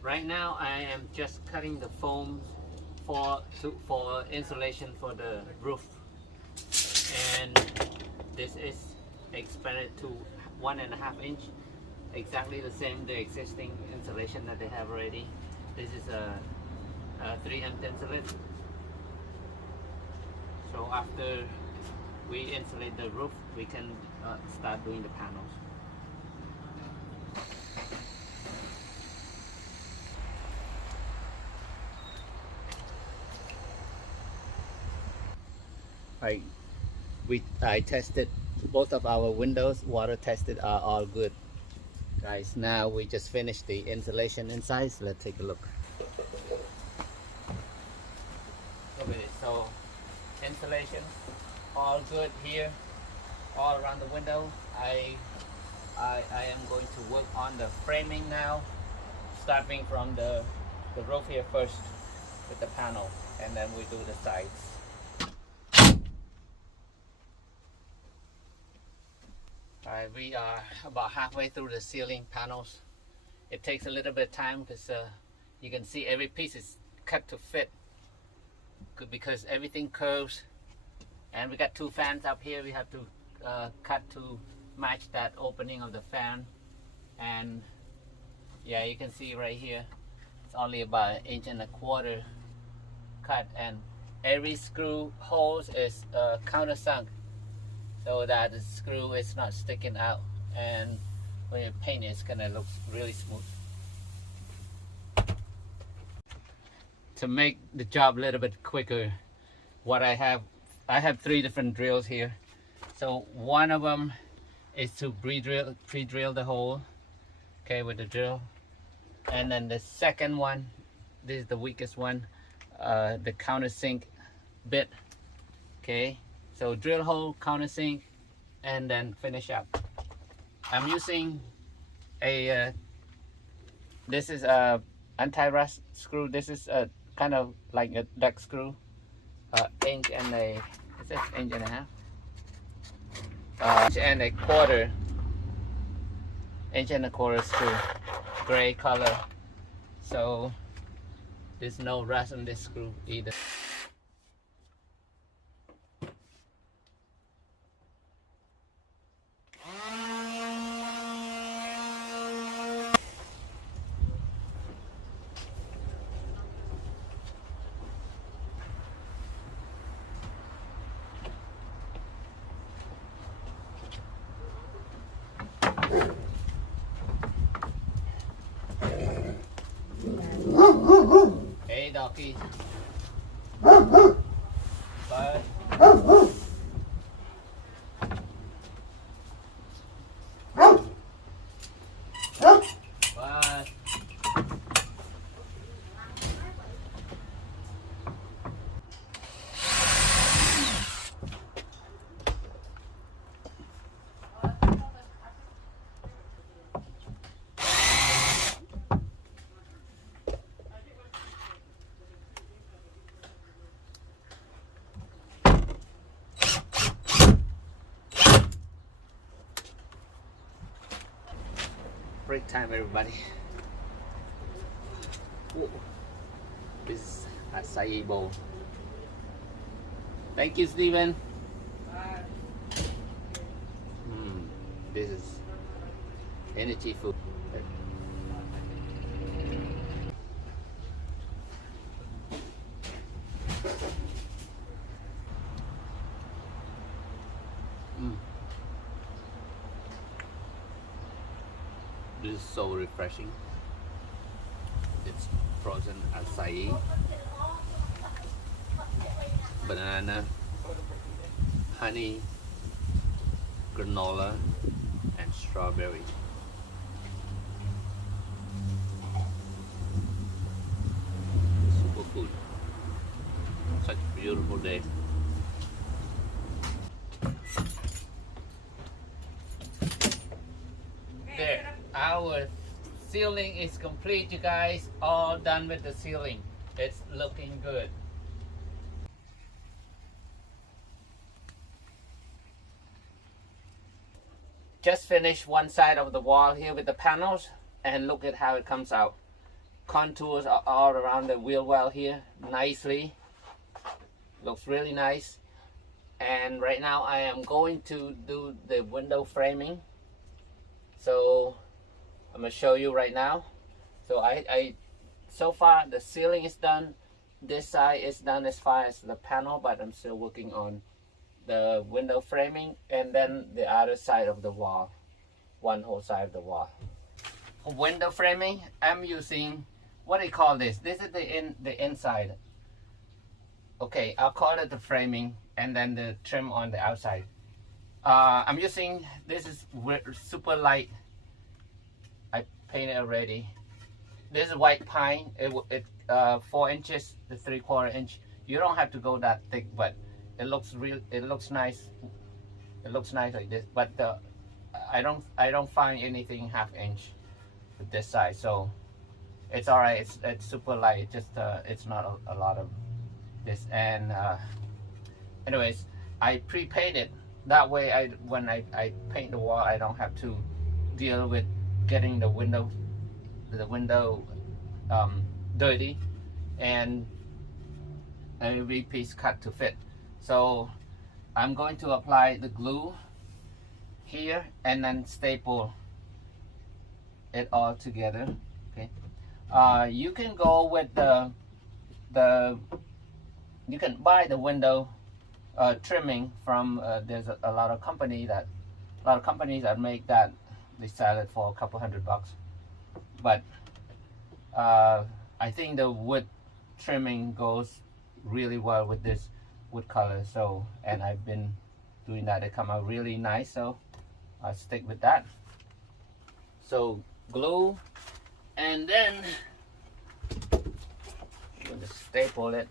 Right now I am just cutting the foam for insulation for the roof, and this is expanded to 1.5 inch, exactly the same the existing insulation that they have already. This is a 3M Thinsulate. So after we insulate the roof, we can start doing the panels. I tested both of our windows, water tested, are all good. Guys, now we just finished the insulation inside, so let's take a look. Look at it. So insulation all good here, all around the window. I am going to work on the framing now, starting from the roof here first with the panel, and then we do the sides. Alright, we are about halfway through the ceiling panels. It takes a little bit of time because you can see every piece is cut to fit, because everything curves, and we got 2 fans up here. We have to cut to match that opening of the fan, and yeah, you can see right here it's only about 1.25 inches cut, and every screw holes is countersunk, so that the screw is not sticking out, and when you paint it, it's gonna look really smooth. To make the job a little bit quicker, what I have 3 different drills here. So one of them is to pre-drill the hole, okay, with the drill, and then the second one, this is the weakest one, the countersink bit, okay. So drill hole, countersink, and then finish up. I'm using a this is a anti-rust screw. This is a kind of like a duck screw, inch and a 1.5 inches, and a quarter, 1.25 inch screw, gray color. So there's no rust on this screw either. Hey, doggy. Bud. Bud. Break time, everybody. Ooh. This is acai bowl. Thank you, Steven. This is energy food. This is so refreshing. It's frozen acai, banana, honey, granola, and strawberry. Superfood. Such a beautiful day. There, our ceiling is complete, you guys. All done with the ceiling. It's looking good. Just finished one side of the wall here with the panels, and look at how it comes out. contours all around the wheel well here nicely. Looks really nice. And right now I am going to do the window framing. So I'm gonna show you right now. So I so far the ceiling is done. This side is done as far as the panel, but I'm still working on the window framing, and then the other side of the wall, one whole side of the wall. For window framing, I'm using, what do you call this? This is the inside. Okay, I'll call it the framing, and then the trim on the outside. I'm using, this is super light. I painted already. This is white pine. It 4 inches to 3/4 inch. You don't have to go that thick, but it looks real. It looks nice. It looks nice like this. But I don't find anything 1/2 inch with this size, so it's all right. It's super light. It just it's not a lot of this. And anyways, I pre-painted. That way, when I paint the wall, I don't have to deal with getting the window dirty and every piece cut to fit. So I'm going to apply the glue here and then staple it all together. Okay, you can go with you can buy the window trimming from there's a lot of companies that make that. They sell it for a couple $100, but I think the wood trimming goes really well with this wood color. So, and I've been doing that. They come out really nice, so I'll stick with that. So glue, and then we'll just staple it.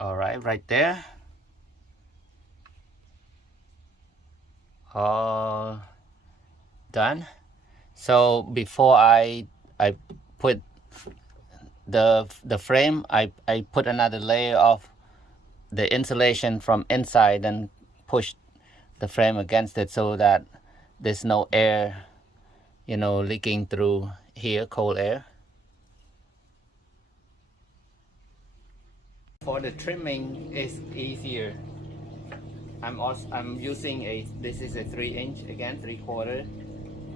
All right there. All done. So before I put the frame, I put another layer of the insulation from inside and push the frame against it so that there's no air, leaking through here, cold air. For the trimming, is easier. I'm using this is a 3 inch, again 3/4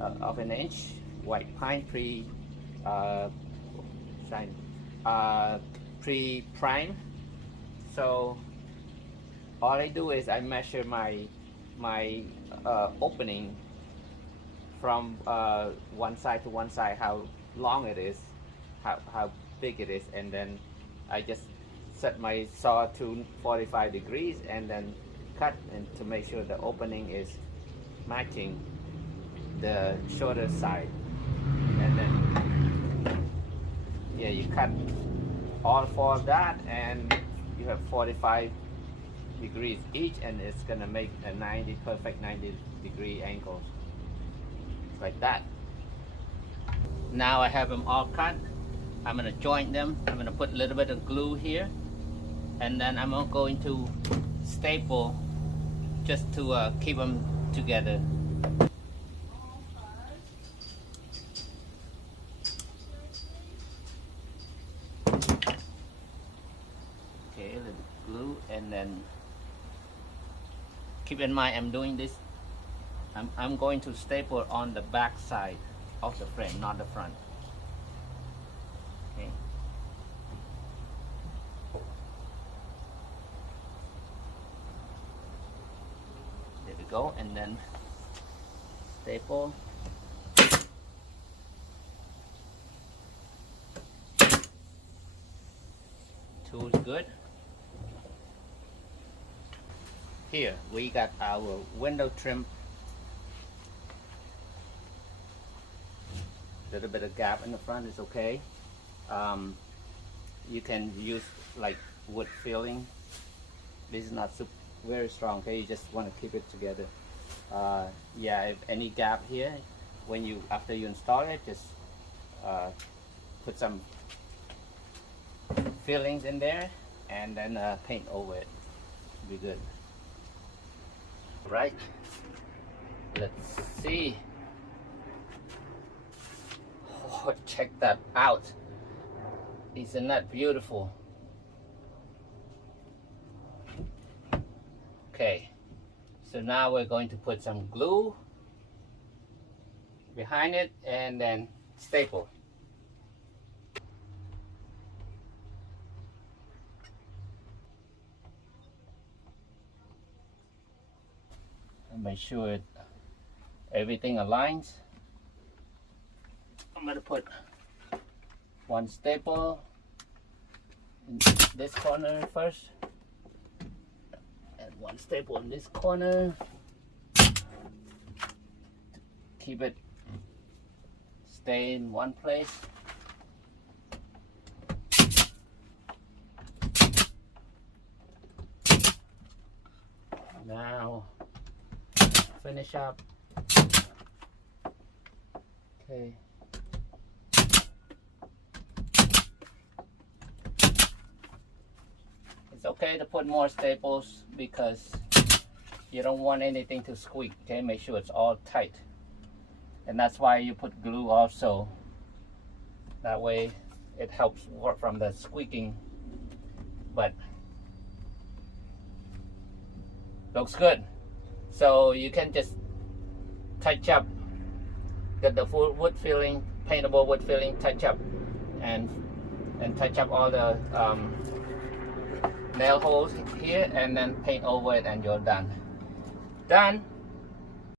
of an inch white pine pre-prime. So all I do is I measure my opening from one side to one side, how long it is, how big it is, and then I just set my saw to 45 degrees and then cut, and to make sure the opening is matching the shorter side. And then yeah, you cut all 4 of that, and you have 45 degrees each, and it's gonna make a perfect 90-degree angle like that. Now I have them all cut. I'm gonna joint them. I'm gonna put a little bit of glue here, and then I'm going to staple just to keep them together. Okay, a little glue, and then keep in mind I'm doing this. I'm going to staple on the back side of the frame, not the front. Okay. There we go, and then staple. Two is good. Here we got our window trim little bit of gap in the front is okay. You can use like wood filling. This is not very strong, okay? You just want to keep it together. Yeah, if any gap here, after you install it, just put some fillings in there and then paint over it. Be good. Right, let's see. Oh, check that out. Isn't that beautiful? Okay, so now we're going to put some glue behind it and then staple. And make sure everything aligns. I'm going to put one staple in this corner first, and one staple in this corner. Keep it stay in one place. Now finish up. Okay. It's okay to put more staples because you don't want anything to squeak, okay? Make sure it's all tight. And that's why you put glue also. That way it helps work from the squeaking. But looks good. So you can just touch up, get the full wood filling, paintable wood filling, touch up, and touch up all the nail holes here, and then paint over it, and you're done. Done.